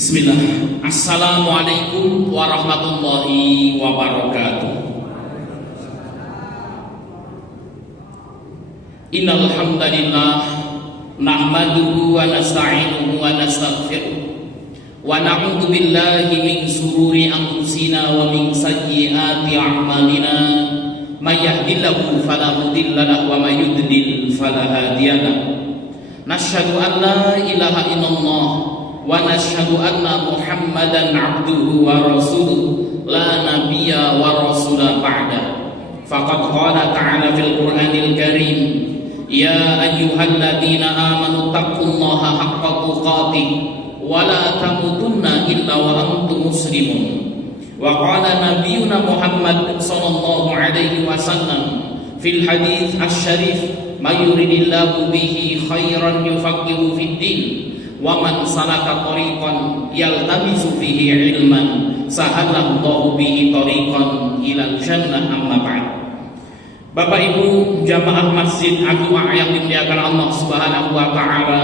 Bismillah. Assalamualaikum warahmatullahi wabarakatuh. Innal hamdalillah nahmaduhu wa nasta'inuhu wa nastaghfiruh wa na'udzu billahi min shururi anfusina wa min sayyiati a'malina. May yahdihillahu fala mudilla lahu wa may yudlil fala hadiya lahu. Nasyhadu an la ilaha illallah wa nashhadu anna Muhammadan abduhu wa rasuluh la nabiyya wa rasula ba'da. Faqad qala ta'ala fil Qur'anil Karim, ya ayyuhalladzina amanu taqullaha haqqa tuqatih wa la tamutunna illa wa antum muslimun. Wa qala nabiyyuna Muhammad sallallahu alaihi wasallam fil hadits asy-syarif, may yuridillahu bihi khairan yufaqihu fid din wa man salaka tariqan yaltamisu fihi ilman sahalallahu bihi tariqan ilal jannah. Amma ba'd. Bapak Ibu jamaah Masjid Agung yang dimuliakan Allah Subhanahu wa taala,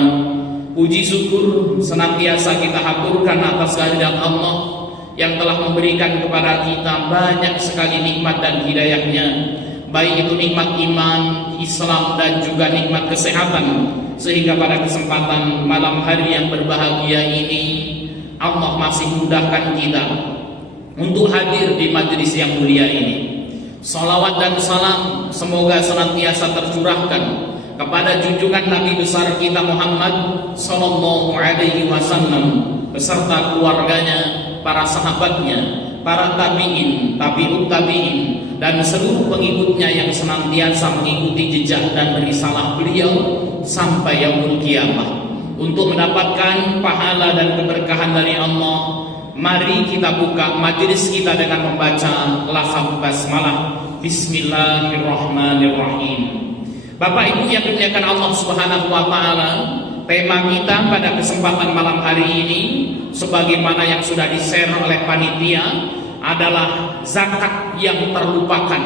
puji syukur senantiasa kita haturkan atas kehadirat Allah yang telah memberikan kepada kita banyak sekali nikmat dan hidayahnya, baik itu nikmat iman, Islam, dan juga nikmat kesehatan, sehingga pada kesempatan malam hari yang berbahagia ini Allah masih mudahkan kita untuk hadir di majelis yang mulia ini. Salawat dan salam semoga senantiasa tercurahkan kepada junjungan Nabi besar kita Muhammad sallallahu alaihi wasallam beserta keluarganya, para sahabatnya, para tabi'in, tabi'ut tabi'in, dan seluruh pengikutnya yang senantiasa mengikuti jejak dan risalah beliau sampai yaumul qiyamah. Untuk mendapatkan pahala dan keberkahan dari Allah, mari kita buka majelis kita dengan membaca lafaz basmalah. Bismillahirrahmanirrahim. Bapak Ibu yang dimuliakan Allah Subhanahu wa taala, tema kita pada kesempatan malam hari ini sebagaimana yang sudah di-share oleh panitia adalah zakat yang terlupakan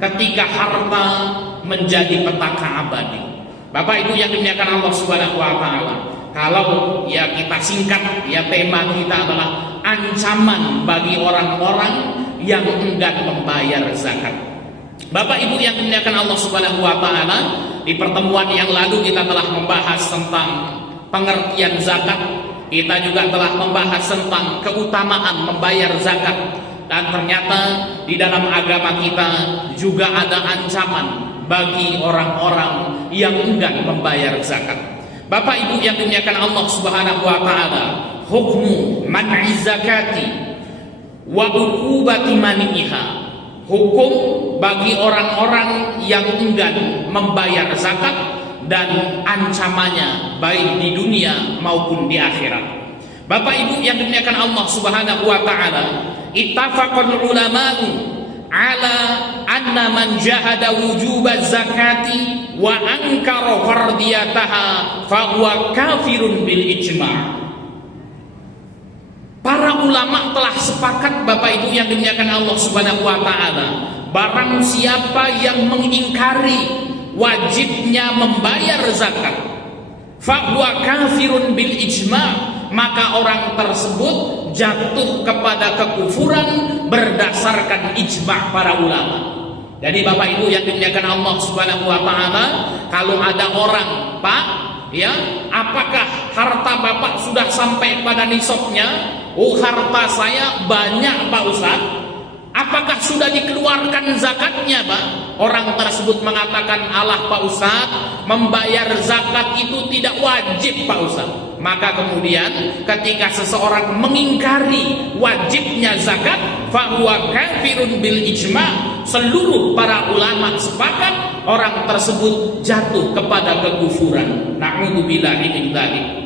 ketika harta menjadi petaka abadi. Bapak Ibu yang dimuliakan Allah Subhanahu wa taala, kalau ya kita singkat, ya tema kita adalah ancaman bagi orang-orang yang enggan membayar zakat. Bapak Ibu yang dimuliakan Allah Subhanahu wa taala, di pertemuan yang lalu kita telah membahas tentang pengertian zakat. Kita juga telah membahas tentang keutamaan membayar zakat, dan ternyata di dalam agama kita juga ada ancaman bagi orang-orang yang enggan membayar zakat. Bapak Ibu yang dimuliakan Allah Subhanahu wa taala, hukmu man'i zakati wa uqubati mani'iha. Hukum bagi orang-orang yang enggan membayar zakat dan ancamannya baik di dunia maupun di akhirat. Bapak Ibu yang dimuliakan Allah Subhanahu wa taala, ittafaqal ulama'u ala anna man jahada wujubaz zakati wa ankara fardiyataha fa huwa kafirun bil ijma'. Para ulama telah sepakat, Bapak Ibu yang dimuliakan Allah Subhanahu wa taala, barang siapa yang mengingkari wajibnya membayar zakat, fa huwa kafirun bil ijma', maka orang tersebut jatuh kepada kekufuran berdasarkan ijma' para ulama. Jadi Bapak Ibu yang dimuliakan Allah Subhanahu wa taala, kalau ada orang, Pak, ya, apakah harta Bapak sudah sampai pada nisabnya? Oh, harta saya banyak, Pak Ustaz. Apakah sudah dikeluarkan zakatnya, Pak? Orang tersebut mengatakan, alah Pak Ustaz, membayar zakat itu tidak wajib, Pak Ustaz. Maka kemudian ketika seseorang mengingkari wajibnya zakat, fahuwa kafirun bil ijma', seluruh para ulama sepakat orang tersebut jatuh kepada kekufuran. Na'udzubillahi min dzalik.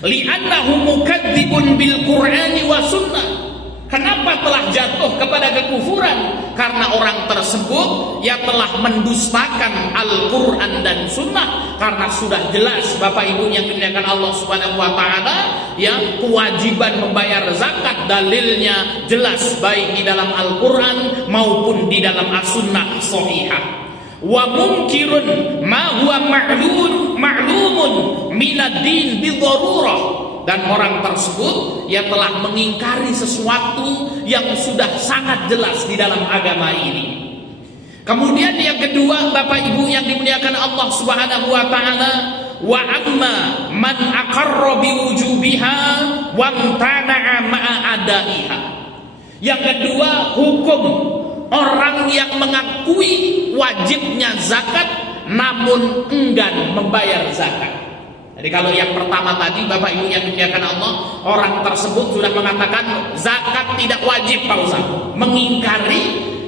Li'annahu mukadzibun bil Qur'ani wa sunnah. Kenapa telah jatuh kepada kekufuran? Karena orang tersebut ya telah mendustakan Al-Quran dan Sunnah. Karena sudah jelas Bapak Ibu yang dimuliakan Allah Subhanahu wa taala, ya, kewajiban membayar zakat dalilnya jelas baik di dalam Al-Quran maupun di dalam As-Sunnah Shahihah. Wa munkirun ma huwa ma'lumun minad din bi dharurah. dan orang tersebut ia telah mengingkari sesuatu yang sudah sangat jelas di dalam agama ini. Kemudian yang kedua, Bapak Ibu yang dimuliakan Allah Subhanahu wa taala, wa amma man aqarra bi wujubiha wa amtana'a ma'a adaiha. Yang kedua, hukum orang yang mengakui wajibnya zakat namun enggan membayar zakat. Jadi kalau yang pertama tadi, Bapak Ibu yang dimuliakan Allah, orang tersebut sudah mengatakan zakat tidak wajib, Pak Ustaz, mengingkari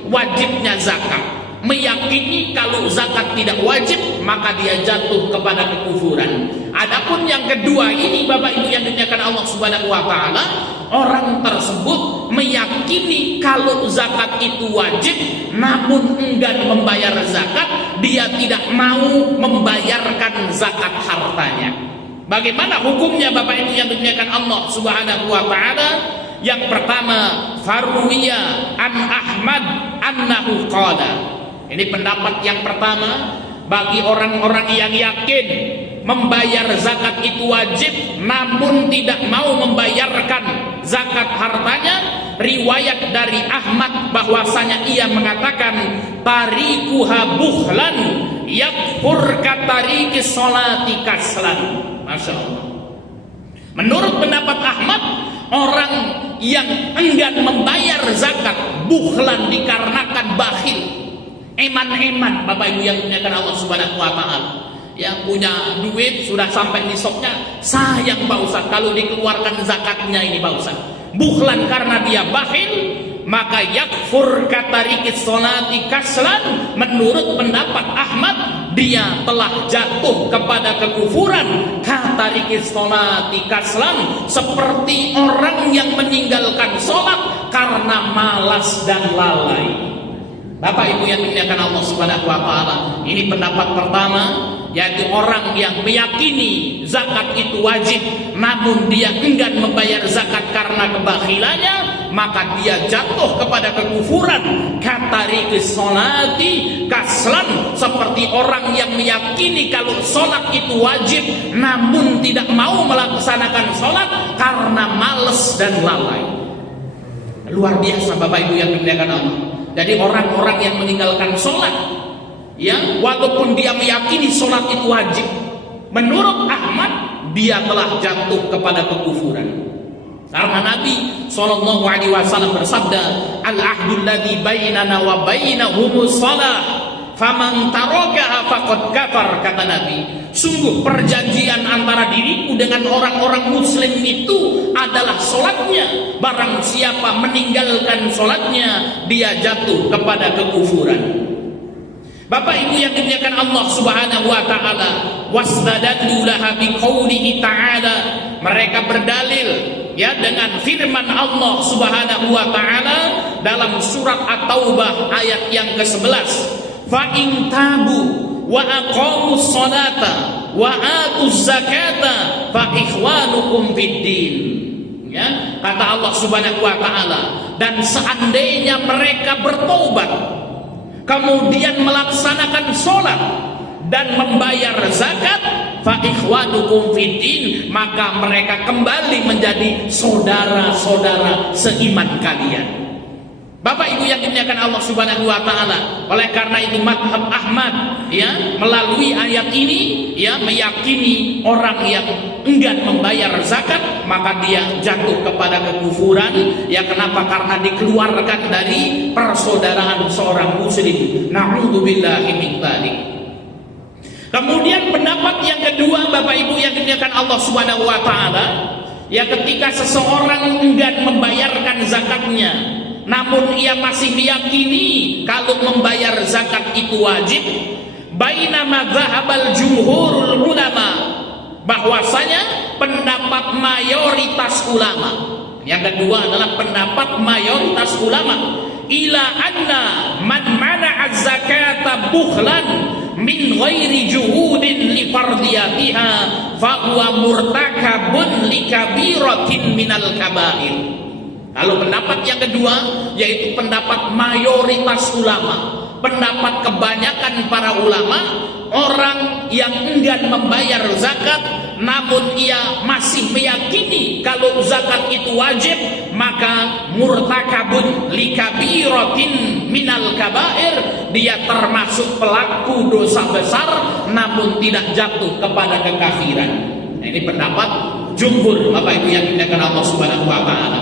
wajibnya zakat, meyakini kalau zakat tidak wajib maka dia jatuh kepada kekufuran. Adapun yang kedua ini, Bapak Ibu yang dimuliakan Allah Subhanahu wa taala, orang tersebut meyakini kalau zakat itu wajib namun enggan membayar zakat, dia tidak mau membayarkan zakat hartanya. Bagaimana hukumnya, Bapak Ibu yang dimuliakan Allah Subhanahu wa taala? Yang pertama, farwiya an Ahmad annahu qala. Ini pendapat yang pertama bagi orang-orang yang yakin membayar zakat itu wajib namun tidak mau membayarkan zakat hartanya. Riwayat dari Ahmad bahwasanya ia mengatakan tarikuha bukhlan yakfur katariki sholati kaslan. Masya Allah. Menurut pendapat Ahmad, orang yang enggan membayar zakat bukhlan dikarenakan bakhil, eman-eman, Bapak Ibu yang dimuliakan Allah Subhanahu wa taala. Yang punya duit sudah sampai nisabnya, sayang Pak Ustaz kalau dikeluarkan zakatnya ini Pak Ustaz. Bukhlan karena dia bakhil, maka yakfur katarikis sholati kaslan. Menurut pendapat Ahmad, dia telah jatuh kepada kekufuran. Katarikis sholati kaslan, seperti orang yang meninggalkan sholat karena malas dan lalai. Bapak Ibu yang dimuliakan Allah Subhanahu wa taala, ini pendapat pertama, yaitu orang yang meyakini zakat itu wajib namun dia enggan membayar zakat karena kebakhilannya, maka dia jatuh kepada kekufuran. Katarikis sholati kaslan, seperti orang yang meyakini kalau sholat itu wajib namun tidak mau melaksanakan sholat karena malas dan lalai. Luar biasa Bapak Ibu yang dimuliakan Allah. Jadi orang-orang yang meninggalkan sholat, ya, walaupun dia meyakini sholat itu wajib, menurut Ahmad dia telah jatuh kepada kekufuran. Karena Nabi SAW bersabda, al-ahdul ladzi bainana wa bainahumus shalah, faman tarakaha faqad kafar, kata Nabi. Sungguh perjanjian antara diriku dengan orang-orang muslim itu adalah sholatnya. Barang siapa meninggalkan sholatnya, dia jatuh kepada kekufuran. Bapak Ibu yang dimuliakan Allah Subhanahu wa taala, wasdadallu laha biqaulihi ta'ala, mereka berdalil ya dengan firman Allah Subhanahu wa taala dalam surat At-Taubah ayat yang ke-11, fa in tabu wa aqamus sholata wa atuz zakata fa ikhwanukum fiddin. Ya, kata Allah Subhanahu wa taala, dan seandainya mereka bertobat kemudian melaksanakan sholat dan membayar zakat, fa ikhwanukum fiddin, maka mereka kembali menjadi saudara-saudara seiman kalian. Bapak Ibu yang dimuliakan Allah Subhanahu wa taala, oleh karena itu mazhab Ahmad ya melalui ayat ini ya meyakini orang yang enggan membayar zakat maka dia jatuh kepada kekufuran. Ya kenapa? Karena dikeluarkan dari persaudaraan seorang muslim. Na'udzubillahi min dzalik. Kemudian pendapat yang kedua Bapak Ibu yang dimuliakan Allah Subhanahu wa taala, ya ketika seseorang enggan membayarkan zakatnya namun ia masih meyakini kalau membayar zakat itu wajib, bainama dhahabal jumhurul ulama, bahwasanya pendapat mayoritas ulama. Yang kedua adalah pendapat mayoritas ulama, ila anna man mana'a zakata bukhlan min ghairi juhudin li fardiyatiha fa huwa murtakabun li kabiratin minal kabair. Lalu pendapat yang kedua yaitu pendapat mayoritas ulama, pendapat kebanyakan para ulama, orang yang enggan membayar zakat namun ia masih meyakini kalau zakat itu wajib, maka murtakabun likabiratin minal kabair, dia termasuk pelaku dosa besar namun tidak jatuh kepada kekafiran. Nah, ini pendapat jumhur, Bapak Ibu yang dimuliakan Allah Subhanahu wa taala.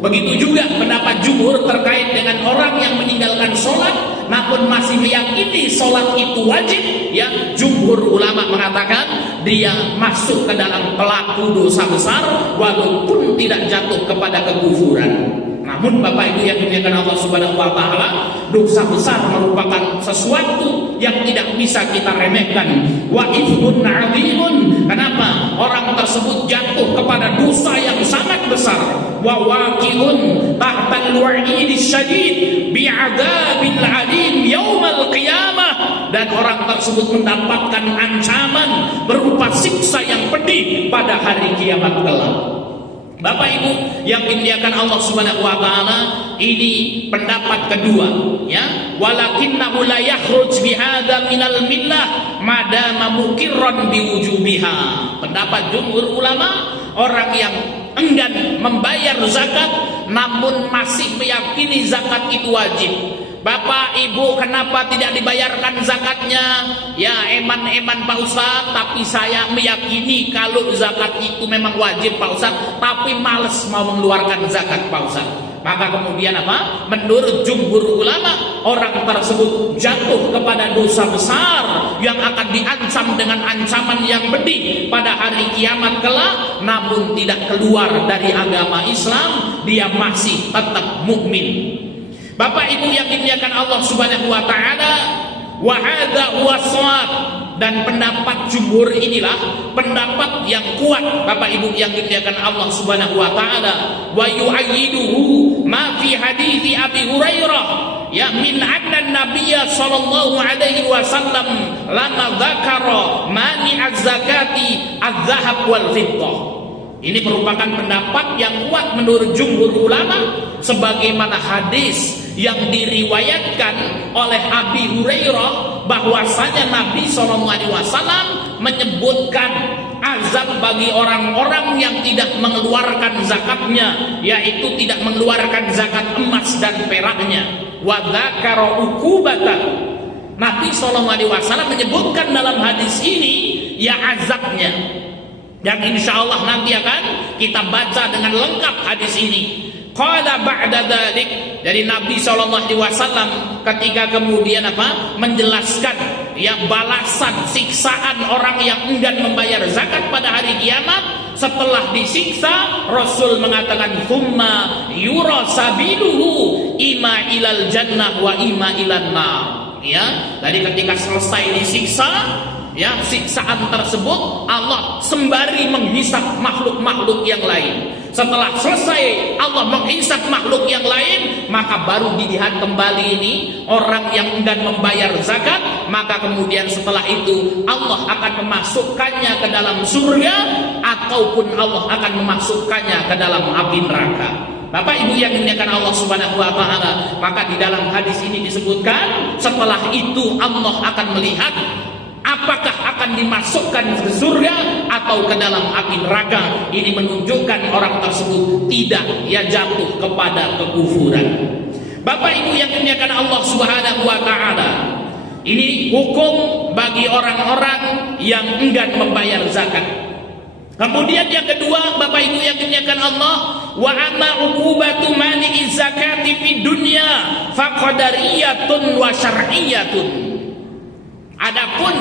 Begitu juga pendapat jumhur terkait dengan orang yang meninggalkan sholat namun masih meyakini sholat itu wajib, ya, jumhur ulama mengatakan dia masuk ke dalam pelaku dosa besar walaupun tidak jatuh kepada kekufuran. Namun Bapak Ibu yang dimuliakan Allah Subhanahu wa taala, dosa besar merupakan sesuatu yang tidak bisa kita remehkan. Wa ithmun 'azimun. Kenapa? Orang tersebut jatuh kepada dosa yang sangat besar. Wa waqi'un tahtal wa'idi syadid bi'adzabil 'alim yaumal qiyamah. Dan orang tersebut mendapatkan ancaman berupa siksa yang pedih pada hari kiamat kelak. Bapak Ibu yang dimuliakan Allah Subhanahu wa taala, ini pendapat kedua, ya. Walakinnahu la yakhruj bihadza minal millah madama muqirran biwujubiha. Pendapat jumhur ulama, orang yang enggan membayar zakat namun masih meyakini zakat itu wajib. Bapak Ibu, kenapa tidak dibayarkan zakatnya? Ya, eman-eman Pak Ustaz, tapi saya meyakini kalau zakat itu memang wajib Pak Ustaz, tapi males mau mengeluarkan zakat Pak Ustaz. Maka kemudian apa? Menurut jumhur ulama, orang tersebut jatuh kepada dosa besar yang akan diancam dengan ancaman yang pedih pada hari kiamat kelak, namun tidak keluar dari agama Islam, dia masih tetap mukmin. Bapak Ibu yang dimuliakan Allah Subhanahu wa taala, wa hadza huwa shawab, dan pendapat jumhur inilah pendapat yang kuat Bapak Ibu yang dimuliakan Allah Subhanahu wa taala. Wa yu'ayyiduhu ma fi hadithi Abi Hurairah, ya, min anna nabiyya sallallahu alaihi wasallam lama dzakara mani az-zakati az-zahab wal fiddah. Ini merupakan pendapat yang kuat menurut jumhur ulama, sebagaimana hadis yang diriwayatkan oleh Abi Hurairah bahwasanya Nabi SAW menyebutkan azab bagi orang-orang yang tidak mengeluarkan zakatnya, yaitu tidak mengeluarkan zakat emas dan peraknya. Wa dzakara uqubatan. Nabi SAW menyebutkan dalam hadis ini ya azabnya, yang insya Allah nanti akan kita baca dengan lengkap hadis ini. Qala ba'da dzalik, dari Nabi SAW ketika kemudian apa? Menjelaskan ya balasan siksaan orang yang enggan membayar zakat pada hari kiamat. Setelah disiksa, Rasul mengatakan thumma yura sabiluhu ima ilal jannah wa ima ilan nar. Ya, jadi ketika selesai disiksa, ya, siksaan tersebut Allah sembari menghisap makhluk-makhluk yang lain. Setelah selesai Allah menghisap makhluk yang lain, maka baru dilihat kembali ini orang yang enggan membayar zakat. Maka kemudian setelah itu Allah akan memasukkannya ke dalam surga, ataupun Allah akan memasukkannya ke dalam api neraka. Bapak Ibu yang dimuliakan Allah Subhanahu wa taala, maka di dalam hadis ini disebutkan setelah itu Allah akan melihat apakah akan dimasukkan ke surga atau ke dalam api neraka. Ini menunjukkan orang tersebut tidak ya jatuh kepada kekufuran. Bapak Ibu yang dimuliakan Allah Subhanahu wa taala, ini hukum bagi orang-orang yang enggan membayar zakat. Kemudian yang kedua, Bapak Ibu yang dimuliakan Allah, wa amma uqubatu mani'i zakati fid dunya faqadariyatun wa syar'iyyatun. Adapun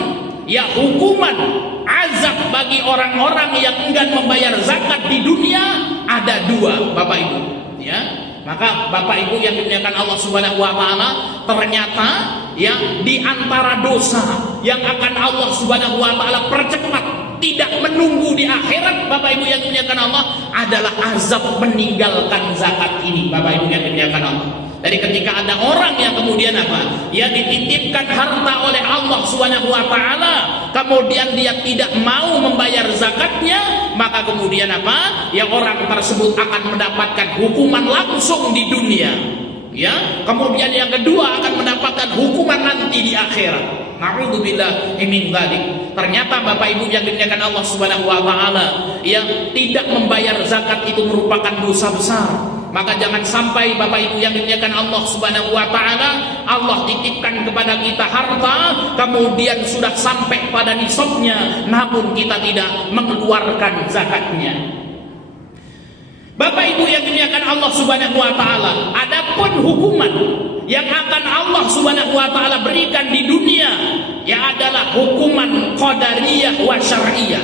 ya hukuman azab bagi orang-orang yang enggan membayar zakat di dunia ada dua, Bapak Ibu, ya. Maka Bapak Ibu yang dimuliakan Allah Subhanahu wa taala, ternyata ya di antara dosa yang akan Allah Subhanahu wa taala percepat, tidak menunggu di akhirat, Bapak Ibu yang dimuliakan Allah, adalah azab meninggalkan zakat ini, Bapak Ibu yang dimuliakan Allah. Jadi ketika ada orang yang kemudian apa? Ya dititipkan harta oleh Allah Subhanahu wa taala, kemudian dia tidak mau membayar zakatnya, maka kemudian apa? Ya orang tersebut akan mendapatkan hukuman langsung di dunia. ya. Kemudian yang kedua akan mendapatkan hukuman nanti di akhirat. Na'udzubillah min dzalik. Ternyata Bapak Ibu yang dimuliakan Allah Subhanahu wa taala, yang tidak membayar zakat itu merupakan dosa besar. Maka jangan sampai Bapak Ibu yang dimuliakan Allah Subhanahu wa taala, Allah titipkan kepada kita harta, kemudian sudah sampai pada nisabnya, namun kita tidak mengeluarkan zakatnya. Bapak Ibu yang dimuliakan Allah Subhanahu wa taala, adapun hukuman yang akan Allah Subhanahu wa taala berikan di dunia, ya adalah hukuman qadariyah wa syar'iyah.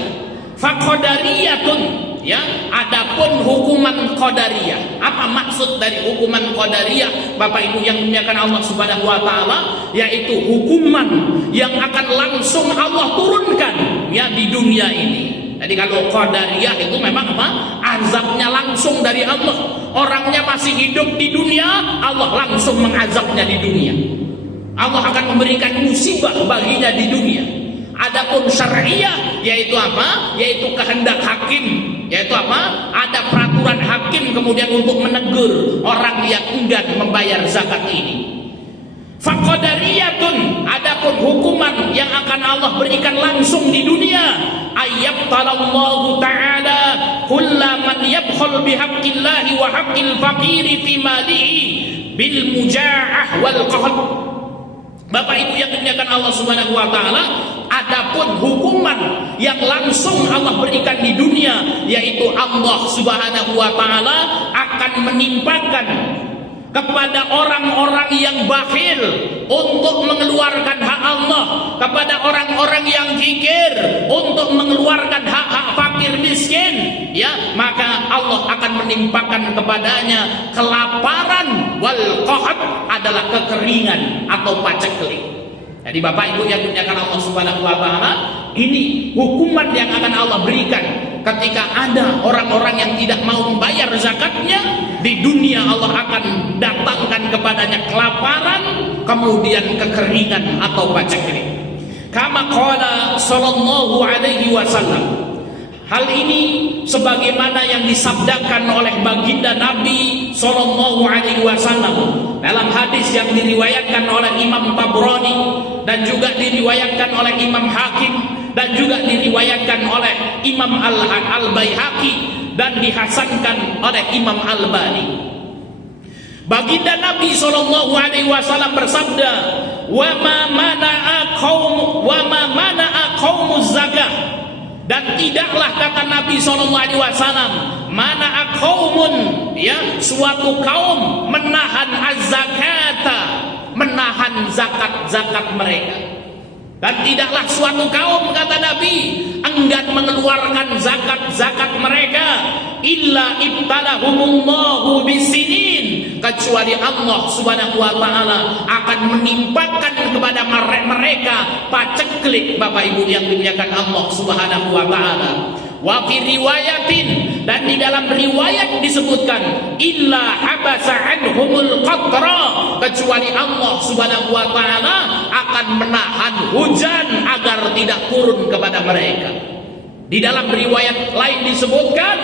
Fa qadariyatun, ya, adapun hukuman qadariyah. Apa maksud dari hukuman qadariyah Bapak Ibu yang dimuliakan Allah Subhanahu wa taala? Yaitu hukuman yang akan langsung Allah turunkan, ya, di dunia ini. Jadi kalau qadariyah itu memang apa? Azabnya langsung dari Allah. Orangnya masih hidup di dunia, Allah langsung mengazabnya di dunia. Allah akan memberikan musibah baginya di dunia. Adapun syariah yaitu apa? Yaitu kehendak hakim. Yaitu apa? Ada peraturan hakim kemudian untuk menegur orang yang enggan membayar zakat ini. Faqadariyatun, adapun hukuman yang akan Allah berikan langsung di dunia, ayyabtalallahu ta'ala kullaman yabkhul bihaqqillahi wa haqqil faqiri fi malihi bil muja'ah wal qahl. Bapak Ibu yang dimuliakan Allah Subhanahu wa taala, adapun hukuman yang langsung Allah berikan di dunia, yaitu Allah Subhanahu wa taala akan menimpakan kepada orang-orang yang bakhil untuk mengeluarkan hak Allah, kepada orang-orang yang kikir untuk mengeluarkan hak-hak fakir miskin, ya, maka Allah akan menimpakan kepadanya kelaparan. Wal qahat adalah kekeringan atau paceklik. Jadi Bapak Ibu yang dimuliakan Allah Subhanahu wa taala, ini hukuman yang akan Allah berikan ketika ada orang-orang yang tidak mau membayar zakatnya. Di dunia Allah akan datangkan kepadanya kelaparan, kemudian kekeringan atau paceklik. Kama qala sallallahu alaihi wasallam. Hal ini sebagaimana yang disabdakan oleh baginda Nabi sallallahu alaihi wasallam dalam hadis yang diriwayatkan oleh Imam Tabrani dan juga diriwayatkan oleh Imam Hakim dan juga diriwayatkan oleh Imam Al-Baihaqi dan dihasankan oleh Imam Albani. Baginda Nabi sallallahu alaihi wasallam bersabda, "Wa ma mana'a qaumuz zakah." Dan tidaklah, kata Nabi SAW, mana qaumun, ya, suatu kaum menahan az-zakata, menahan zakat-zakat mereka. Dan tidaklah suatu kaum, kata Nabi, enggan mengeluarkan zakat-zakat mereka, illa ibtalahumullahu bisinin, kecuali Allah Subhanahu wa taala akan menimpakan kepada mereka paceklik, Bapak Ibu yang dimuliakan Allah Subhanahu wa taala. Wa fi riwayatin, dan di dalam riwayat disebutkan, illa habasa anhumul qatra, kecuali Allah Subhanahu wa taala akan menahan hujan agar tidak turun kepada mereka. Di dalam riwayat lain disebutkan,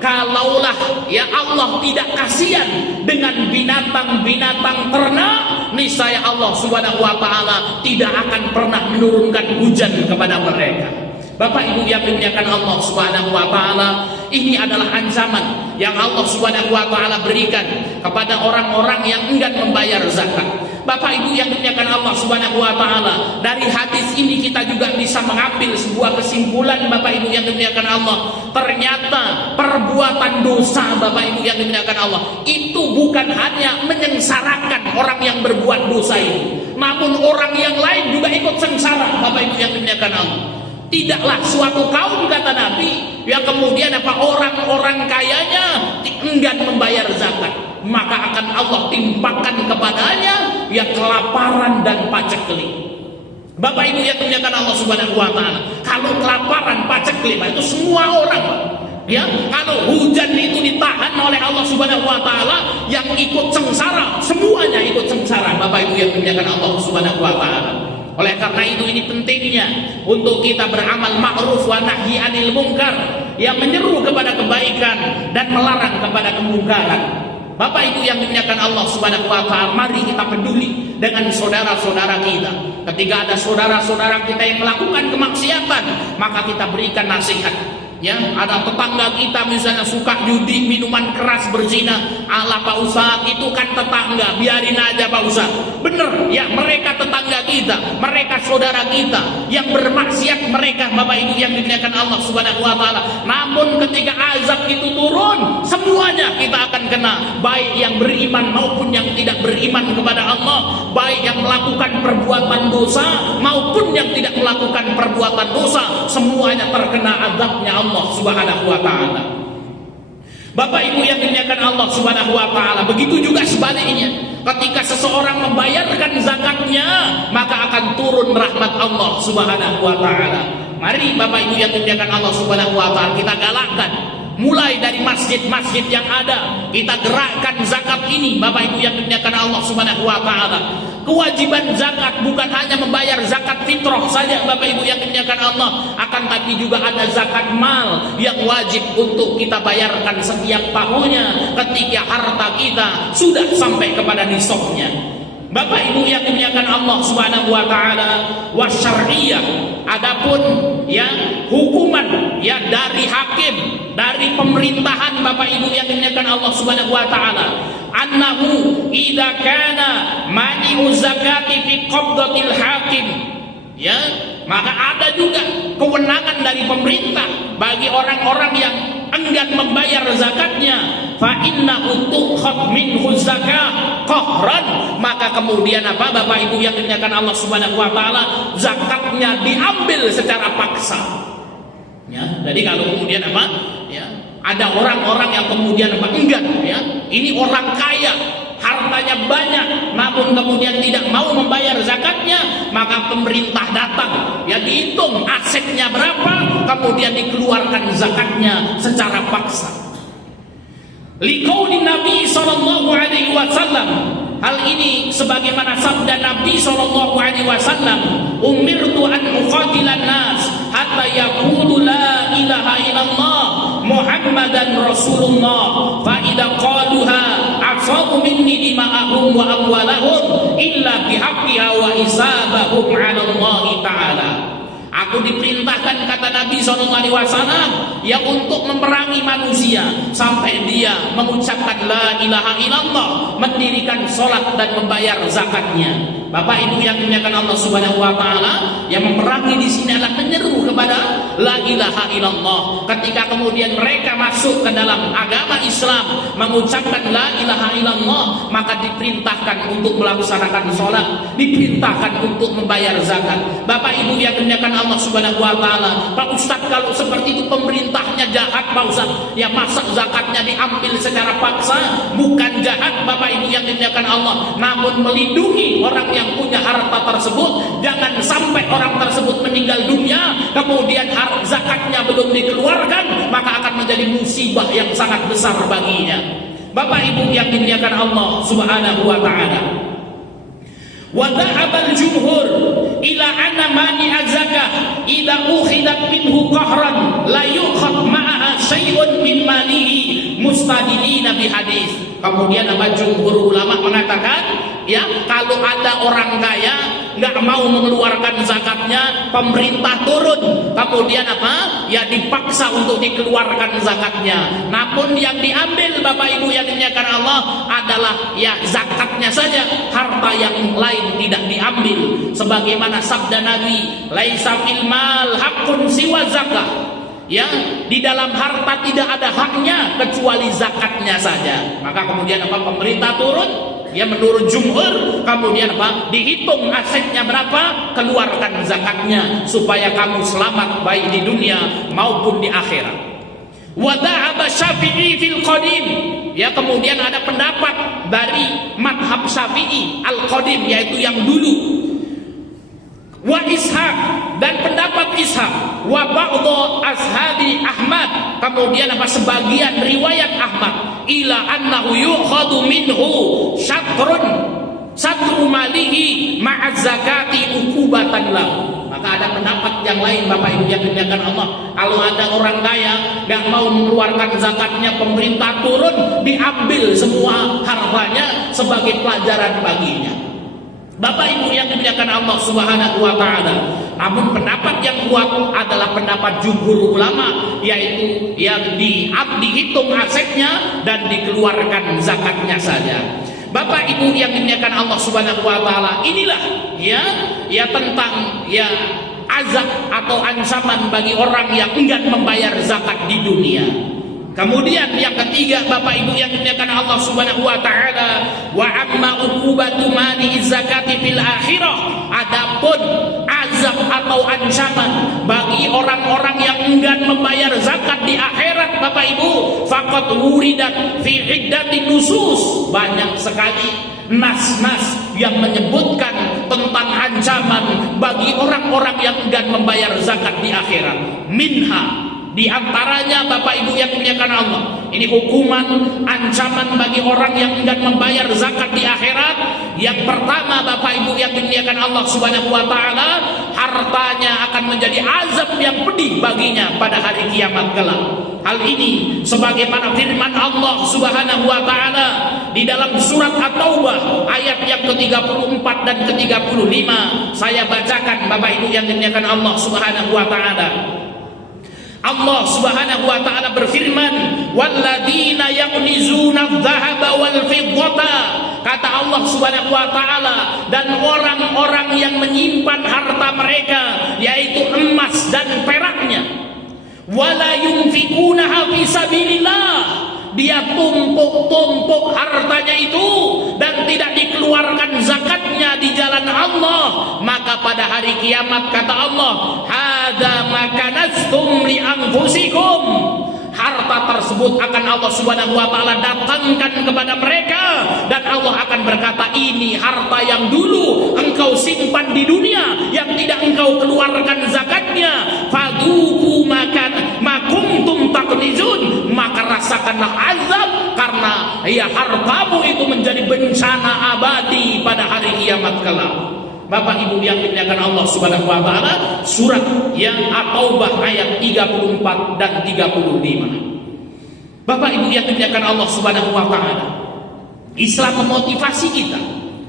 kalaulah, ya, Allah tidak kasihan dengan binatang-binatang ternak, niscaya Allah Subhanahu wa taala tidak akan pernah menurunkan hujan kepada mereka. Bapak Ibu yang dimuliakan Allah Subhanahu wa taala, ini adalah ancaman yang Allah Subhanahu wa taala berikan kepada orang-orang yang enggan membayar zakat. Bapak Ibu yang dimuliakan Allah Subhanahu wa taala, dari hadis ini kita juga bisa mengambil sebuah kesimpulan, Bapak Ibu yang dimuliakan Allah. Ternyata perbuatan dosa, Bapak Ibu yang dimuliakan Allah, itu bukan hanya menyengsarakan orang yang berbuat dosa ini, namun orang yang lain juga ikut sengsara, Bapak Ibu yang dimuliakan Allah. Tidaklah suatu kaum, kata Nabi, yang kemudian orang-orang kayanya enggan membayar zakat, maka akan Allah timpakan kepadanya ya kelaparan dan paceklik. Bapak Ibu yang dimuliakan Allah Subhanahu wa taala, kalau kelaparan, paceklik itu semua orang, ya, kalau hujan itu ditahan oleh Allah Subhanahu wa taala, yang ikut sengsara, semuanya ikut sengsara, Bapak Ibu yang dimuliakan Allah Subhanahu wa taala. Oleh karena itu, ini pentingnya untuk kita beramal ma'ruf wa nahi anil munkar, yang menyeru kepada kebaikan dan melarang kepada kemungkaran. Bapak Ibu yang dimuliakan Allah Subhanahu wa taala, mari kita peduli dengan saudara-saudara kita. Ketika ada saudara-saudara kita yang melakukan kemaksiatan, maka kita berikan nasihat. Ya, ada tetangga kita misalnya suka judi, minuman keras, berzina. Ala Pak Ustaz, itu kan tetangga, biarin aja Pak Ustaz. Bener, ya, mereka tetangga kita, mereka saudara kita yang bermaksiat, mereka Bapak Ibu yang dimuliakan Allah Subhanahu wa taala. Namun ketika azab itu turun, semuanya kita akan kena, baik yang beriman maupun yang tidak beriman kepada Allah, baik yang melakukan perbuatan dosa maupun yang tidak melakukan perbuatan dosa, semuanya terkena azabnya Allah Subhanahu wa taala. Bapak Ibu yang dimuliakan Allah Subhanahu wa taala, begitu juga sebaliknya. Ketika seseorang membayarkan zakatnya, maka akan turun rahmat Allah Subhanahu wa taala. Mari Bapak Ibu yang dimuliakan Allah Subhanahu wa taala, kita galakkan mulai dari masjid-masjid yang ada, kita gerakkan zakat ini Bapak Ibu yang dimuliakan Allah Subhanahu wa taala. Kewajiban zakat bukan hanya membayar zakat fitrah saja Bapak Ibu yang dimuliakan Allah, akan tapi juga ada zakat mal yang wajib untuk kita bayarkan setiap tahunnya ketika harta kita sudah sampai kepada nisabnya. Bapak Ibu yang dimuliakan Allah Subhanahu wa taala, wasyar'iyah, adapun ya hukuman ya dari hakim, dari pemerintahan Bapak Ibu yang dimuliakan Allah Subhanahu wa taala, annahu idza kana mani'u zakati fi qabdatil hakim, ya, maka ada juga kewenangan dari pemerintah bagi orang-orang yang enggan membayar zakatnya, fa innahu tukhad minhu zakah qahran, maka kemudian apa Bapak Ibu yang dimuliakan Allah Subhanahu wa taala, zakatnya diambil secara paksa. Ya, jadi kalau kemudian apa? Ya, ada orang-orang yang kemudian apa? Enggan, ya. Ini orang kaya, hartanya banyak, namun kemudian tidak mau membayar zakatnya, maka pemerintah datang, ya, dihitung asetnya berapa, kemudian dikeluarkan zakatnya secara paksa. Liqauli Nabi sallallahu alaihi wasallam, hal ini sebagaimana sabda Nabi sallallahu alaihi wasallam, umirtu an uqatilan nas hatta yaqulu la ilaha illallah Muhammadan Rasulullah, fa idza qaluha asabu minni dima'ahum wa amwalahum illa bihaqqiha wa isabahum 'ala Allah taala. Aku diperintahkan, kata Nabi SAW, ya, untuk memerangi manusia sampai dia mengucapkan la ilaha illallah, mendirikan sholat dan membayar zakatnya. Bapak Ibu yang dimuliakan Allah Subhanahu wa taala, yang memerangi di sini adalah menyeru kepada la ilaha illallah. Ketika kemudian mereka masuk ke dalam agama Islam, mengucapkan la ilaha illallah, maka diperintahkan untuk melaksanakan sholat, diperintahkan untuk membayar zakat. Bapak Ibu yang dimuliakan Allah Subhanahu wa taala, Pak Ustaz, kalau seperti itu pemerintahnya jahat Pak Ustaz, ya, masa zakatnya diambil secara paksa? Bukan jahat Bapak Ibu yang dimuliakan Allah, namun melindungi orang yang punya harta tersebut. Jangan sampai orang tersebut meninggal dunia kemudian zakatnya belum dikeluarkan, maka akan menjadi musibah yang sangat besar baginya. Bapak Ibu yang dimuliakan Allah Subhanahu wa taala, wa dhahaba al-jumhur ila anna mani'a zakah idza ukhidat minhu qahran la yukhad ma'aha syai'un min malihi mustadilina bi hadis. Kemudian apa jumhur ulama mengatakan, ya, kalau ada orang kaya nggak mau mengeluarkan zakatnya, pemerintah turun, kemudian apa? Ya, dipaksa untuk dikeluarkan zakatnya. Namun yang diambil Bapak Ibu yang dimuliakan Allah adalah ya zakatnya saja, harta yang lain tidak diambil. Sebagaimana sabda Nabi, laisa fil mal haqqun siwa zakah. Ya, di dalam harta tidak ada haknya kecuali zakatnya saja. Maka kemudian apa? Pemerintah turun, ya, menurut jumhur, kemudian apa? Dihitung asetnya berapa, keluarkan zakatnya supaya kamu selamat baik di dunia maupun di akhirat. Wa dhahaba Syafi'i fil qadim, ya, kemudian ada pendapat dari madhab Syafi'i al-qadim, yaitu yang dulu. Wa Ishaq, dan pendapat Ishaq, wa ba'dhu ashabi Ahmad, kemudian apa? Sebagian riwayat Ahmad, ila annahu yukhadu minhu syatrun, satru malihi ma'az zakati ukubatan lahu. Maka ada pendapat yang lain, Bapak Ibu yang dimuliakan Allah, kalau ada orang kaya nggak mau mengeluarkan zakatnya, pemerintah turun diambil semua hartanya sebagai pelajaran baginya. Bapak Ibu yang dimuliakan Allah Subhanahu wa taala. Namun pendapat yang kuat adalah pendapat jumhur ulama, yaitu yang dihitung asetnya dan dikeluarkan zakatnya saja. Bapak Ibu yang dimuliakan Allah Subhanahu wa taala, inilah ya tentang azab atau ancaman bagi orang yang enggan membayar zakat di dunia. Kemudian yang ketiga, Bapak Ibu yang dimuliakan Allah Subhanahu wa taala, wa amma uqubatu mani zakati fil akhirah. Adapun azab atau ancaman bagi orang-orang yang enggan membayar zakat di akhirat, Bapak Ibu, faqad wuridat fi iddatin nusus. Banyak sekali nas-nas yang menyebutkan tentang ancaman bagi orang-orang yang enggan membayar zakat di akhirat. Minha, di antaranya Bapak Ibu yang dimuliakan Allah, ini hukuman ancaman bagi orang yang enggan membayar zakat di akhirat. Yang pertama, Bapak Ibu yang dimuliakan Allah Subhanahu wa taala, hartanya akan menjadi azab yang pedih baginya pada hari kiamat kelak. Hal ini sebagaimana firman Allah Subhanahu wa taala di dalam surat At-Taubah ayat yang ke-34 dan ke-35. Saya bacakan, Bapak Ibu yang dimuliakan Allah Subhanahu wa taala. Allah Subhanahu wa taala berfirman, walladzina yaknizuna adh-dhahaba wal fiddata. Kata Allah Subhanahu wa taala, dan orang-orang yang menyimpan harta mereka, yaitu emas dan peraknya, wala yunfikunaha fi sabilillah, dia tumpuk-tumpuk hartanya itu dan tidak dikeluarkan zakatnya di jalan Allah, maka pada hari kiamat kata Allah, hadza ma kanastum li anfusikum, harta tersebut akan Allah Subhanahu wa taala datangkan kepada mereka dan Allah akan berkata, ini harta yang dulu engkau simpan di dunia yang tidak engkau keluarkan zakatnya, fadhuku makuntum taknizun, maka rasakanlah azab karena hartamu itu menjadi bencana abadi pada hari kiamat kelak. Bapak Ibu yang dimuliakan Allah Subhanahu wa taala, surat yang At-Taubah ayat 34 dan 35. Bapak Ibu yang dimuliakan Allah Subhanahu wa taala, Islam memotivasi kita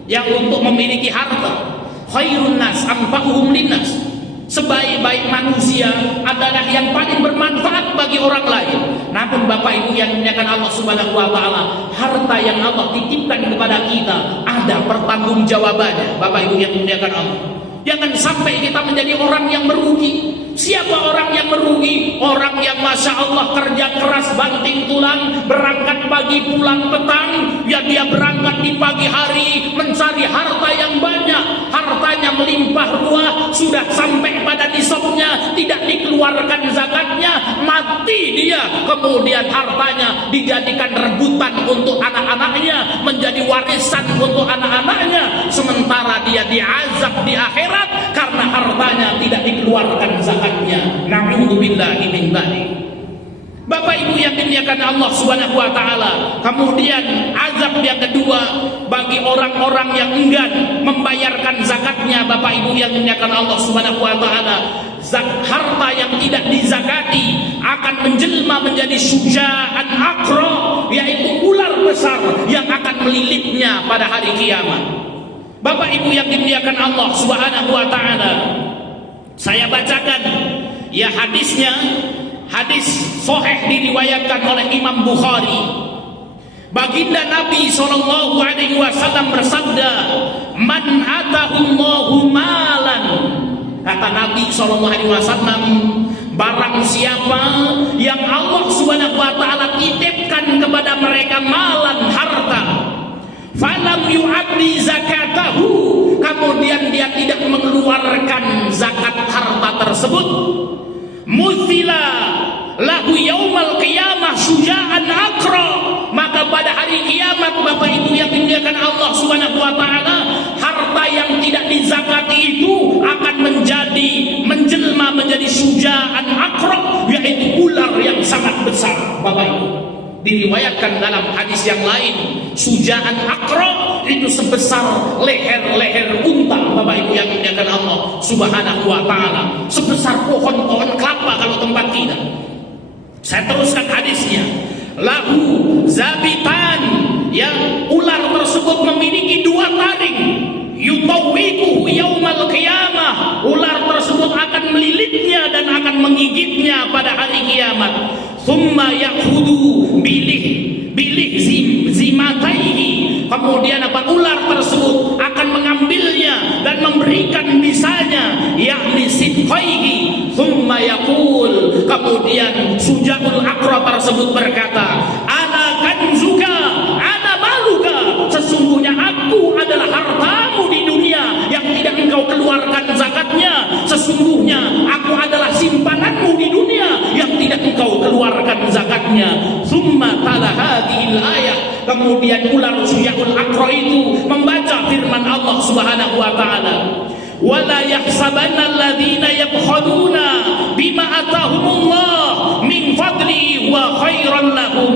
yang untuk memiliki harta. Khairun nas anfa'uhum linnas. Sebaik-baik manusia adalah yang paling bermanfaat bagi orang lain. Namun Bapak Ibu yang dimuliakan Allah Subhanahu wa taala, harta yang Allah titipkan kepada kita ada pertanggungjawabannya. Bapak Ibu yang dimuliakan Allah, jangan sampai kita menjadi orang yang merugi. Siapa orang yang merugi? Orang yang Masya Allah kerja keras banting tulang, berangkat pagi pulang petang, ya dia berangkat di pagi hari mencari harta yang banyak, hartanya melimpah ruah, sudah sampai pada nisabnya, tidak dikeluarkan zakatnya, mati dia, kemudian hartanya dijadikan rebutan untuk anak-anaknya, menjadi warisan untuk anak-anaknya, sementara dia diazab di akhirat karena hartanya tidak dikeluarkan zakatnya. Na'udzubillahi min dzalik. Bapak Ibu yang dimuliakan Allah Subhanahu wa taala, kemudian azab yang kedua bagi orang-orang yang enggan membayarkan zakatnya. Bapak Ibu yang dimuliakan Allah Subhanahu wa taala, harta yang tidak dizakati akan menjelma menjadi syuja'an aqra, yaitu ular besar yang akan melilitnya pada hari kiamat. Bapak Ibu yang dimuliakan Allah Subhanahu wa taala, saya bacakan hadisnya. Hadis sahih diriwayatkan oleh Imam Bukhari. Baginda Nabi SAW bersabda, man atahullahu malan, kata Nabi SAW, barang siapa yang Allah Subhanahu wa taala titipkan kepada mereka malan, harta, falam yu'addi zakatahu, kemudian dia tidak mengeluarkan zakat harta tersebut, muthila lahu yaumal qiyamah syuja'an aqra, maka pada hari kiamat Bapak Ibu yang dimuliakan Allah Subhanahu wa taala, harta yang tidak dizakati itu akan menjelma menjadi syuja'an aqra, yaitu ular yang sangat besar. Bapak Ibu, Diriwayatkan dalam hadis yang lain, sujaan Aqra itu sebesar leher-leher unta, Bapak Ibu yang dimuliakan Allah Subhanahu wa taala, sebesar pohon-pohon kelapa kalau tempat kita. Saya teruskan hadisnya. Lahu zabitan, yang ular tersebut memiliki 2 taring. Yutawwikuhu yaumal qiyamah, ular tersebut akan melilitnya dan akan menggigitnya pada hari kiamat. Thumma yakhudhu bilih zimataihi, kemudian ular tersebut akan mengambilnya dan memberikan bisanya, yakni sidqaihi. Thumma yaqul, kemudian Sujaul Aqra tersebut berkata, ana kanzuka ana maluka, sesungguhnya aku adalah hartamu di dunia yang tidak engkau keluarkan zakatnya, sesungguhnya aku adalah simpananmu di dunia yang tidak engkau keluarkan zakatnya. Summa tala hadhil ayat, kemudian ular Sujaul Aqra itu membaca firman Allah Subhanahu wa taala, wala yahsabanna alladhina yabkhaduna bima atahumullah min fadli wa khairan lahum.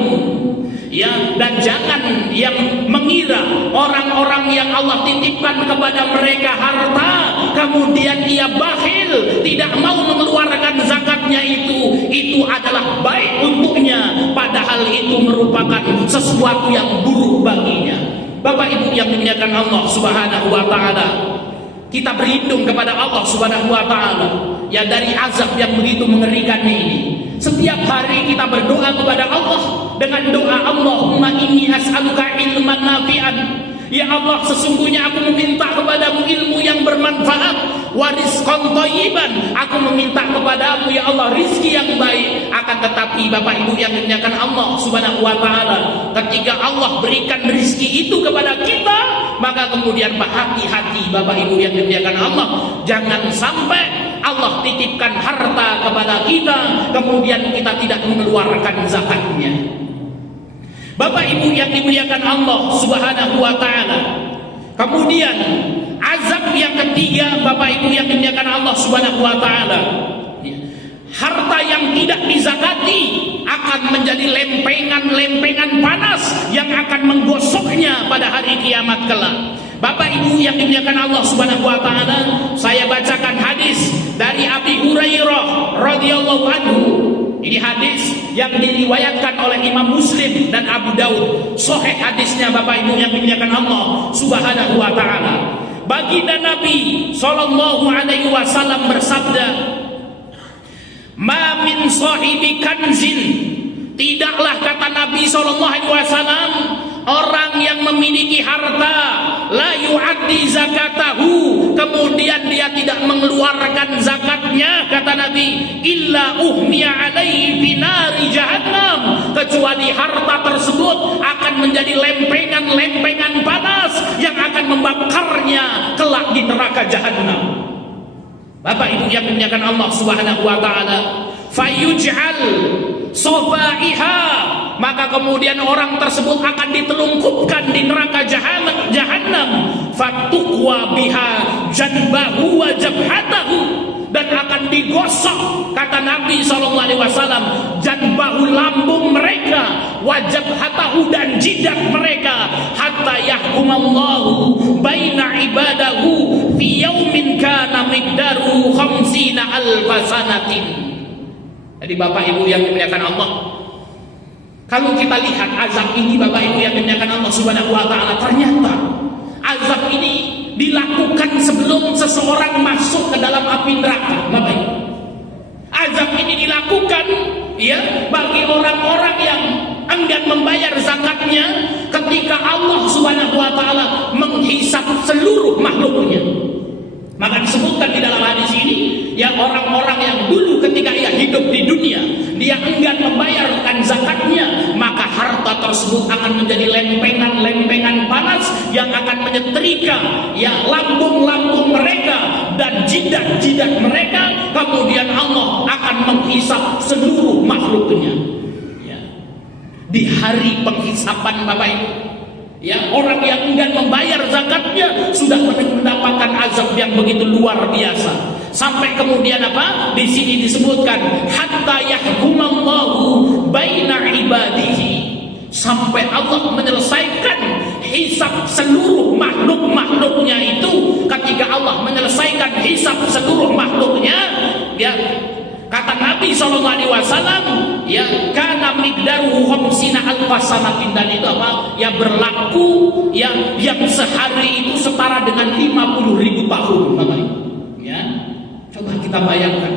Ya, dan jangan yang mengira orang-orang yang Allah titipkan kepada mereka harta, kemudian ia bakhil, tidak mau mengeluarkan zakatnya, itu adalah baik untuknya, padahal itu merupakan sesuatu yang buruk baginya. Bapak Ibu yang dimuliakan Allah Subhanahu wa taala, kita berlindung kepada Allah Subhanahu wa taala ya dari azab yang begitu mengerikan ini. Setiap hari kita berdoa kepada Allah dengan doa, Allahumma inni as'aluka ilman nafi'an. Ya Allah, sesungguhnya aku meminta kepadamu ilmu yang bermanfaat, wa rizqan thayyiban, aku meminta kepadamu ya Allah rizki yang baik. Akan tetapi Bapak Ibu yang dimuliakan Allah Subhanahu wa taala, ketika Allah berikan rizki itu kepada kita, maka kemudian hati-hati Bapak Ibu yang dimuliakan Allah, jangan sampai Allah titipkan harta kepada kita, kemudian kita tidak mengeluarkan zakatnya. Bapak Ibu yang dimuliakan Allah Subhanahu wa taala, kemudian azab yang ketiga Bapak Ibu yang dimuliakan Allah Subhanahu wa taala, harta yang tidak dizakati akan menjadi lempengan-lempengan panas yang akan menggosoknya pada hari kiamat kelak. Bapak Ibu yang dimuliakan Allah Subhanahu wa taala, saya bacakan hadis dari Abi Hurairah radhiyallahu anhu. Ini hadis yang diriwayatkan oleh Imam Muslim dan Abu Daud. Sahih hadisnya Bapak Ibu yang dimuliakan Allah Subhanahu wa taala. Baginda Nabi sallallahu alaihi wasallam bersabda, "Ma min sahibi kanzin", tidaklah kata Nabi sallallahu alaihi wasallam, orang yang memiliki harta la yu'addi zakatahu, kemudian dia tidak mengeluarkan zakatnya, kata Nabi, illa uhmiya alaihi binari jahannam, kecuali harta tersebut akan menjadi lempengan-lempengan panas yang akan membakarnya kelak di neraka jahannam. Bapak Ibu yang dimuliakan Allah Subhanahu wa taala, fayuj'al sofaiha, maka kemudian orang tersebut akan ditelungkupkan di neraka jahannam, fatuqwa biha janbahu wa jabhatahu, dan akan digosok, kata Nabi SAW, janbahu, lambung mereka, wa jabhatahu, dan jidat mereka, hatta yahkumallahu baina ibadahu fi yaumin kana miqdaru khamsina alfa sanatin. Jadi Bapak Ibu yang dimuliakan Allah, kalau kita lihat azab ini Bapak Ibu yang dimuliakan Allah Subhanahu wa taala, ternyata azab ini dilakukan sebelum seseorang masuk ke dalam api neraka. Bapak Ibu, azab ini dilakukan ya bagi orang-orang yang enggan membayar zakatnya ketika Allah Subhanahu wa taala menghisab seluruh makhluknya. Maka disebutkan di dalam hadis ini, ya orang-orang yang dulu ketika ia hidup di dunia, dia enggan membayarkan zakatnya, maka harta tersebut akan menjadi lempengan-lempengan panas yang akan menyetrika ya lambung-lambung mereka dan jidat-jidat mereka. Kemudian Allah akan menghisap seluruh makhluknya. Ya. Di hari penghisapan Bapak Ibu, ya, orang yang enggan membayar zakatnya sudah mendapatkan azab yang begitu luar biasa. Sampai kemudian apa? Di sini disebutkan hatta yahkumallahu baina ibadihi. sampai Allah menyelesaikan hisab seluruh makhluk-makhluknya itu. Ketika Allah menyelesaikan hisab seluruh makhluknya, ya, kata Nabi SAW, ya, kana miqdaruhu khamsina alfa sanatin, dan itu apa? Ya, berlaku yang sehari itu setara dengan 50.000 tahun, Bapak Ibu. Ya, coba kita bayangkan,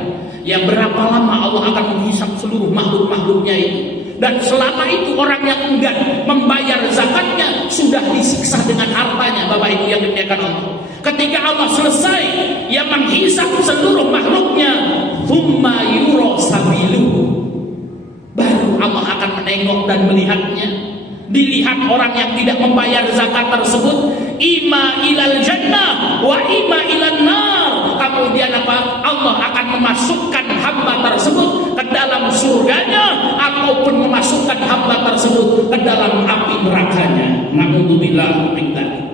ya, berapa lama Allah akan menghisap seluruh makhluk-makhluknya itu. Dan selama itu orang yang enggan membayar zakatnya sudah disiksa dengan hartanya, Bapak Ibu yang dimuliakan Allah. Ketika Allah selesai yang menghisap seluruh makhluknya, thumma yura sabiluhu, baru Allah akan menengok dan melihatnya. Dilihat orang yang tidak membayar zakat tersebut, ima ilal jannah wa ima ilan nar. Kemudian apa? Allah akan memasukkan hamba tersebut ke dalam surganya ataupun memasukkan hamba tersebut ke dalam api nerakanya. Na'udzubillah min dzalik.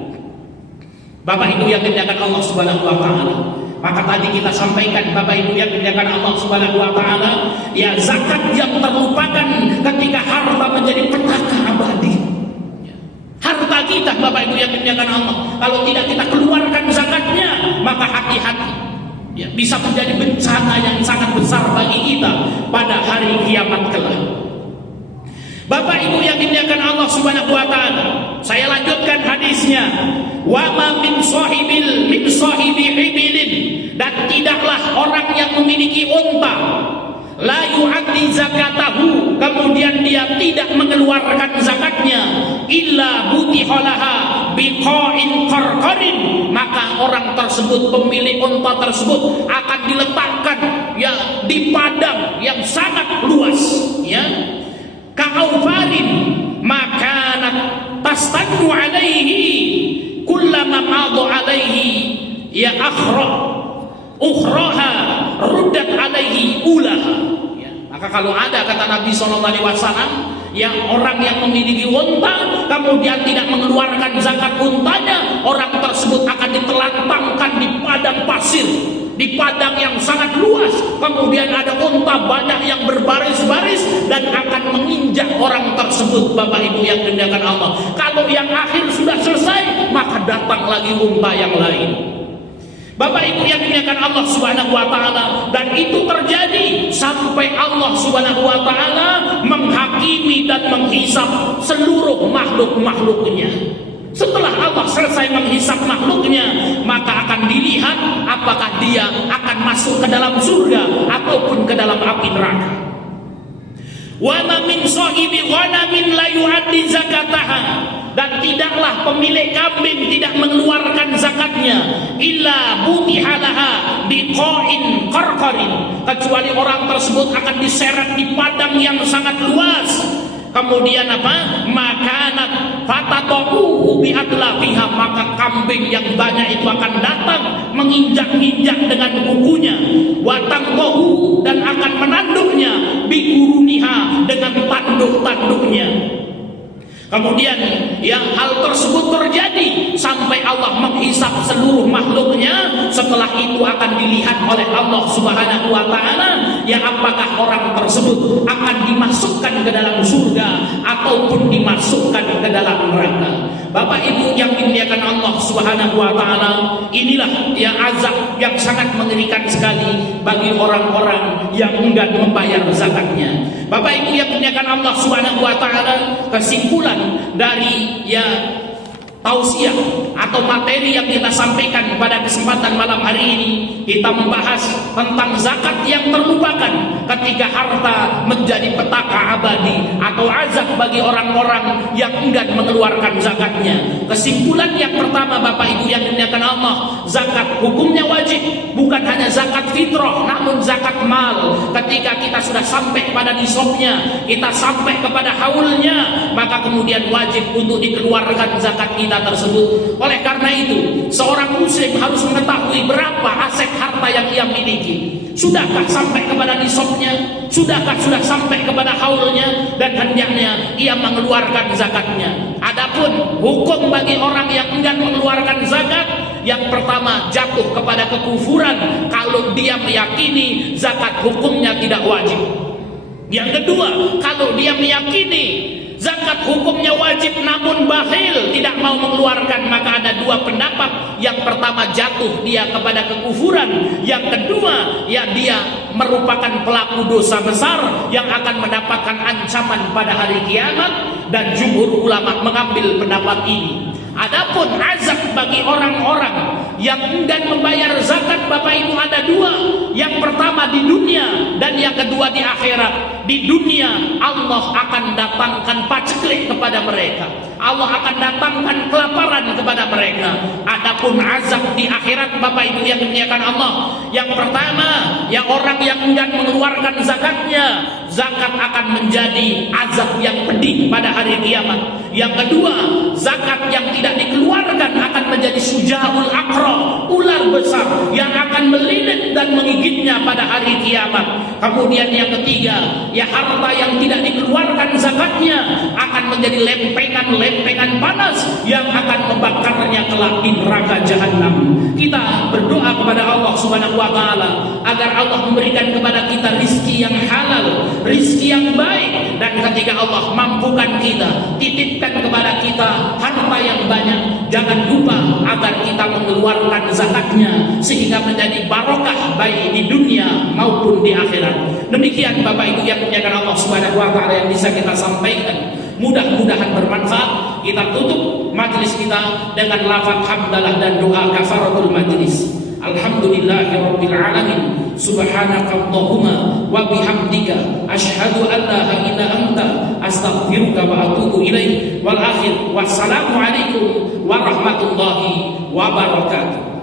Bapak Ibu yang dimuliakan Allah Subhanahu wa taala, maka tadi kita sampaikan, Bapak Ibu yang dimuliakan Allah Subhanahu wa taala, ya, zakat yang terlupakan ketika harta menjadi petaka abadi. Harta kita, Bapak Ibu yang dimuliakan Allah, kalau tidak kita keluarkan zakatnya, maka hati-hati, ya, bisa menjadi bencana yang sangat besar bagi kita pada hari kiamat kelak. Bapak Ibu yang dimuliakan Allah Subhanahu wa taala, saya lanjutkan hadisnya. Wa ma min sahibi ibilin, dan tidaklah orang yang memiliki unta, la yu'addi zakatahu, kemudian dia tidak mengeluarkan zakatnya, illa butihalaha biqa'in qarqarin, maka orang tersebut, pemilik unta tersebut, akan diletakkan, ya, di padang yang sangat luas, ya, ka'aufarin makanat tastannu alaihi kullama madu alaihi ya ukhraha ruddat alaihi ulaha. Ya, maka kalau ada, kata Nabi SAW, yang orang yang memiliki unta kemudian tidak mengeluarkan zakat untanya, orang tersebut akan ditelantangkan di padang pasir, di padang yang sangat luas. Kemudian ada unta banyak yang berbaris-baris dan akan menginjak orang tersebut, Bapak Ibu yang dimuliakan Allah. Kalau yang akhir sudah selesai, maka datang lagi unta yang lain. Bapak Ibu yang dimuliakan Allah Subhanahu wa taala, dan itu terjadi sampai Allah Subhanahu wa taala menghakimi dan menghisap seluruh makhluk-makhluknya. Setelah Allah selesai menghisap makhluknya, maka akan dilihat apakah dia akan masuk ke dalam surga ataupun ke dalam api neraka. Wa ma min sahibi ghanamin la yu'addi zakataha, dan tidaklah pemilik kambing tidak mengeluarkan zakatnya, illa butihalaha biqa'in qarqarin, kecuali orang tersebut akan diseret di padang yang sangat luas. Kemudian apa? Makanat fatatahu bi'adlafiha, maka kambing yang banyak itu akan datang menginjak-injak dengan kukunya, watangkohu, dan akan menanduknya, bikuruniha, dengan tanduk-tanduknya. Kemudian yang hal tersebut terjadi sampai Allah menghisap seluruh makhluknya. Setelah itu akan dilihat oleh Allah Subhanahu wa taala, ya, apakah orang tersebut akan dimasukkan ke dalam surga ataupun dimasukkan ke dalam neraka. Bapak Ibu yang dimuliakan Allah Subhanahu wa taala, inilah ya azab yang sangat mengerikan sekali bagi orang-orang yang enggan membayar zakatnya. Bapak Ibu yang dimuliakan Allah Subhanahu wa taala, kesimpulan dari ya tausiah atau materi yang kita sampaikan pada kesempatan malam hari ini, kita membahas tentang zakat yang terlupakan ketika harta menjadi petaka abadi atau azab bagi orang-orang yang enggan mengeluarkan zakatnya. Kesimpulan yang pertama, Bapak Ibu yang dimuliakan Allah, zakat hukumnya wajib, bukan hanya zakat fitrah namun zakat mal. Ketika kita sudah sampai pada nisabnya, kita sampai kepada haulnya, maka kemudian wajib untuk dikeluarkan zakat kita tersebut. Oleh karena itu, seorang muslim harus mengetahui berapa aset harta yang ia miliki. Sudahkah sampai kepada nisabnya? Sudahkah sudah sampai kepada haulnya? Dan hendaknya ia mengeluarkan zakatnya. Adapun hukum bagi orang yang enggan mengeluarkan zakat, yang pertama jatuh kepada kekufuran kalau dia meyakini zakat hukumnya tidak wajib. Yang kedua, kalau dia meyakini zakat zakat hukumnya wajib namun bakhil, tidak mau mengeluarkan, maka ada dua pendapat. Yang pertama, jatuh dia kepada kekufuran. Yang kedua, ya dia merupakan pelaku dosa besar yang akan mendapatkan ancaman pada hari kiamat. Dan jumhur ulama mengambil pendapat ini. Adapun azab bagi orang-orang yang enggan membayar zakat, Bapak Ibu, ada dua. Yang pertama di dunia, dan yang kedua di akhirat. Di dunia Allah akan datangkan paceklik kepada mereka, Allah akan datangkan kelaparan kepada mereka. Adapun azab di akhirat, Bapak Ibu yang dimuliakan Allah, yang pertama, ya orang yang enggan mengeluarkan zakatnya, zakat akan menjadi azab yang pedih pada hari kiamat. Yang kedua, zakat yang tidak dikeluarkan akan menjadi sujaul aqra, ular besar yang akan melilit dan menggigitnya pada hari kiamat. Kemudian yang ketiga, ya harta yang tidak dikeluarkan zakatnya akan menjadi lempengan panas yang akan membakarnya kelak di neraka jahanam. Kita berdoa kepada Allah Subhanahu wa taala agar Allah memberikan kepada kita rizki yang halal, rizki yang baik, dan ketika Allah mampukan kita, titipkan kepada kita harta yang banyak, jangan lupa agar kita mengeluarkan zakatnya sehingga menjadi barokah baik di dunia maupun di akhirat. Demikian Bapak Ibu yang dimuliakan Allah Subhanahu wa taala yang bisa kita sampaikan. Mudah-mudahan bermanfaat. Kita tutup majelis kita dengan lafaz hamdalah dan doa kafaratul majelis. Alhamdulillahirabbil alamin. Subhanakallahumma wa bihamdika asyhadu an la ilaha illa anta astaghfiruka wa atubu ilaik. Wal akhir wassalamu alaikum warahmatullahi wabarakatuh.